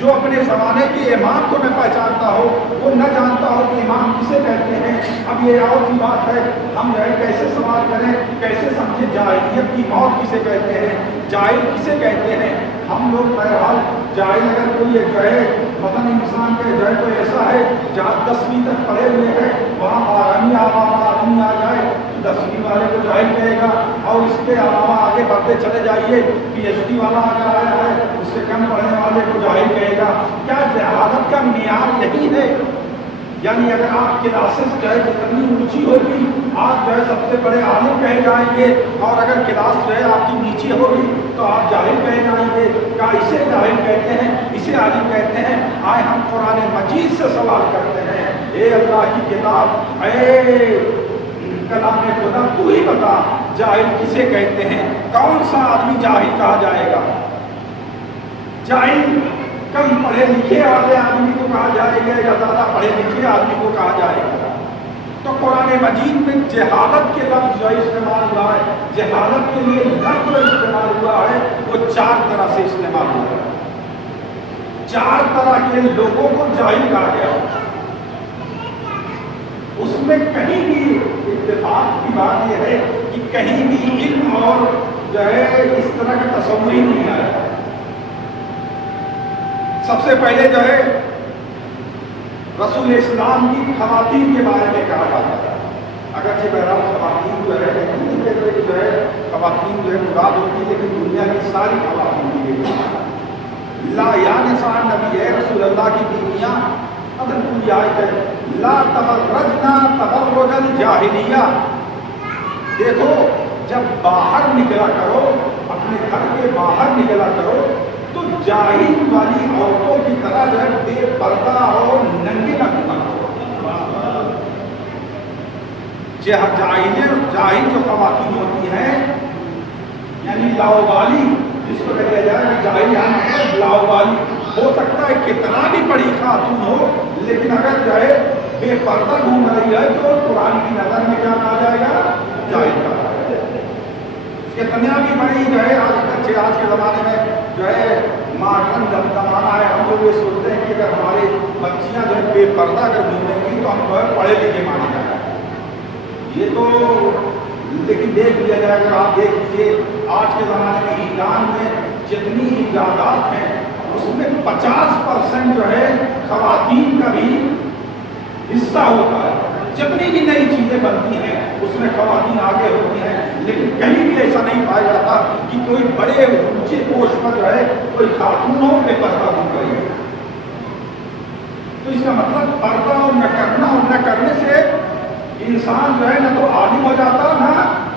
جو اپنے زمانے کے امام کو نہ پہچانتا ہو، وہ نہ جانتا ہو کہ امام کسے کہتے ہیں۔ اب یہ اور کی بات ہے، ہم جو ہے کیسے سوال کریں، کیسے سمجھیں جاہلیت کی موت کسے کہتے ہیں، جاہل کسے کہتے ہیں۔ ہم لوگ بہرحال جاہل اگر کوئی جو ہے مدن انسان کے جو ہے کوئی ایسا ہے جہاں 10ویں تک پڑھے ہوئے ہیں، وہاں 12ویں آ جائے تو 10ویں والے کو جاہل کہے گا، اور اس کے علاوہ آگے بڑھتے چلے جائیے، PhD والا اگر آیا ہے اس سے کم پڑھنے والے کو جاہل کہے گا۔ کیا جہالت کا معیار یہی ہے؟ یعنی اگر آپ کلاسز جو ہے جتنی اونچی ہوگی آپ جو ہے سب سے بڑے عالم کہے جائیں گے، اور اگر کلاس جو ہے آپ کی نیچی ہوگی تو آپ جاہل کہے جائیں گے۔ کیا اسے جاہل کہتے ہیں، اسے عالم کہتے ہیں؟ آئے ہم قرآن مجید سے سوال کرتے ہیں، اے اللہ کی کتاب، اے کلام خدا، تو ہی بتا جاہل کسے کہتے ہیں؟ کون سا آدمی جاہل کہا جائے گا؟ جاہل کم پڑھے لکھے والے آدمی کو کہا جائے گا یا زیادہ پڑھے لکھے آدمی کو کہا جائے گا؟ تو قرآن مجید میں جہالت کے لفظ جو استعمال ہوا ہے، جہالت کے لیے لفظ جو استعمال ہوا ہے، وہ 4 طرح سے استعمال ہوا ہے۔ 4 طرح کے لوگوں کو جاہل کہا گیا۔ اس میں کہیں بھی اتفاق کی بات یہ ہے کہ کہیں بھی علم اور جو ہے اس طرح کا تصور ہی نہیں آیا۔ سب سے پہلے جو ہے رسول اسلام کی خواتین کے بارے میں کہا جاتا ہے۔ اگرچہ بہرحال خواتین جو ہے خواتین جو ہے مراد ہوتی ہے، لیکن دنیا کی ساری خواتین کی گئی لا یا نساء نبی، اے رسول اللہ کی بیویاں، اگر پوری آیت ہے لا تبرجنا تبرج الجاہلیہ، دیکھو جب باہر نکلا کرو، اپنے گھر کے باہر نکلا کرو تو جاہل والی عورتوں کی طرح جو ہے بے پردہ اور ننگے نہ گھوما کرو۔ جاہل جو خواتین ہوتی ہیں یعنی لاؤبالی، جس کو کہا جائے کہ جاہل یہاں لاؤبالی، ہو سکتا ہے کتنا بھی بڑی خاتون ہو لیکن اگر جو ہے بے پردہ گھوم رہی ہے تو قرآن کی نظر میں کیا کہا جائے گا؟ جاہل کہا جائے گا۔ کتنا بھی بڑی جو ہے آج کے زمانے میں جو ہے ماڈرن زمانہ ہے، ہم لوگ یہ سوچتے ہیں کہ اگر ہماری بچیاں جو ہے بے پردہ اگر گھومیں گی تو ہم جو ہے پڑھے لکھے مانے جائیں گے۔ یہ تو لیکن دیکھ لیا جائے، اگر آپ دیکھ لیجیے آج کے زمانے میں ایران میں جتنی ایجادات ہیں اس میں 50% جو ہے خواتین کا بھی حصہ ہوتا ہے۔ جتنی بھی نئی چیزیں بنتی ہیں اس میں خواتین آگے ہوتی ہیں، لیکن کہیں بھی ایسا نہیں پایا جاتا کہ کوئی بڑے اونچے پوسٹ پر جو ہے کوئی خاتون ہو بے پردہ ہو رہی ہے۔ تو اس کا مطلب پردہ اور نہ کرنا اور نہ کرنے سے انسان جو ہے نہ تو عالم ہو جاتا نہ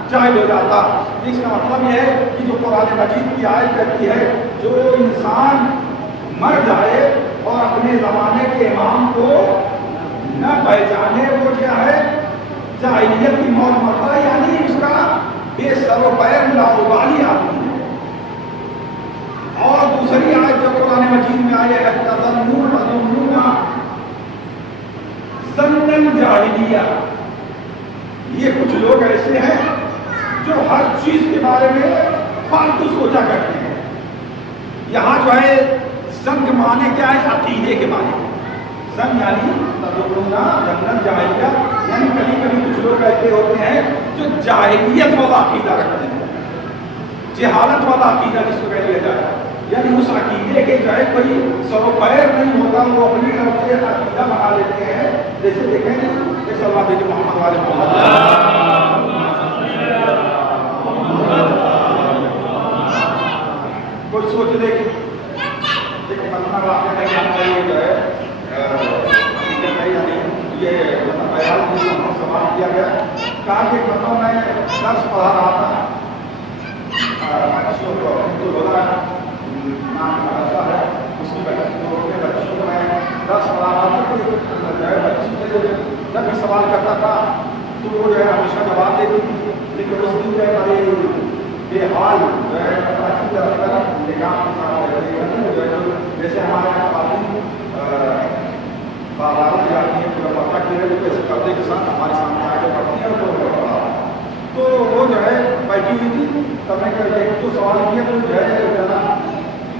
جاہل ہو جاتا۔ اس کا مطلب یہ ہے کہ جو قرآن مجید کی آیت کہتی ہے جو انسان مر جائے اور اپنے زمانے کے امام کو نہ پہچانے وہ کیا ہے؟ جاہلیت کی موت مرتا ہے، یعنی اس کا بے سر و پیر لاؤبالی آدمی ہے۔ اور دوسری آیت جو قرآن مجید میں آئی ہے تظنون ظن الجاہلیہ، یہ کچھ لوگ ایسے ہیں جو ہر چیز کے بارے میں فالتو سوچا کرتے ہیں۔ یہاں جو ہے ظن کے معنی کیا ہے؟ عقیدے کے معنی۔ ظن یعنی جاہلیہ، یعنی کبھی کبھی کچھ لوگ ایسے ہوتے ہیں جو جاہلیت والا عقیدہ رکھتے ہیں، جہالت والا عقیدہ جس کو کہہ دیا جائے، یعنی اس عقیدے کے جو ہے کوئی سر و پیر نہیں ہوتا، وہ اپنی طرف سے عقیدہ بنا لیتے ہیں۔ جیسے دیکھیں گے جیسے اللہ دیکھے محمد والے کوئی سوچ لے کہ مطلب آپ نے جو ہے یہ سوال کیا گیا، کہا کہ مطلب میں درس پڑھا رہا تھا بچوں کو، نام مدرسہ ہے اس کی بچوں کو میں درس پڑھا رہا تھا، تو جو ہے بچی سے جب بھی سوال کرتا تھا تو وہ جو ہے ہمیشہ جواب دیتی تھی، لیکن اس دن جو ہے بڑی بے حال جو ہے اچھی طرح نگاہ کے ساتھ جیسے ہمارے یہاں تعلیم بارات جاتی ہے پورا پتہ کیا ہے جیسے پردے کے ساتھ ہمارے سامنے آگے بڑھتی ہے، تو وہ جو ہے بیٹھی ہوئی تھی، تب نے تو سوال کیا تو جو ہے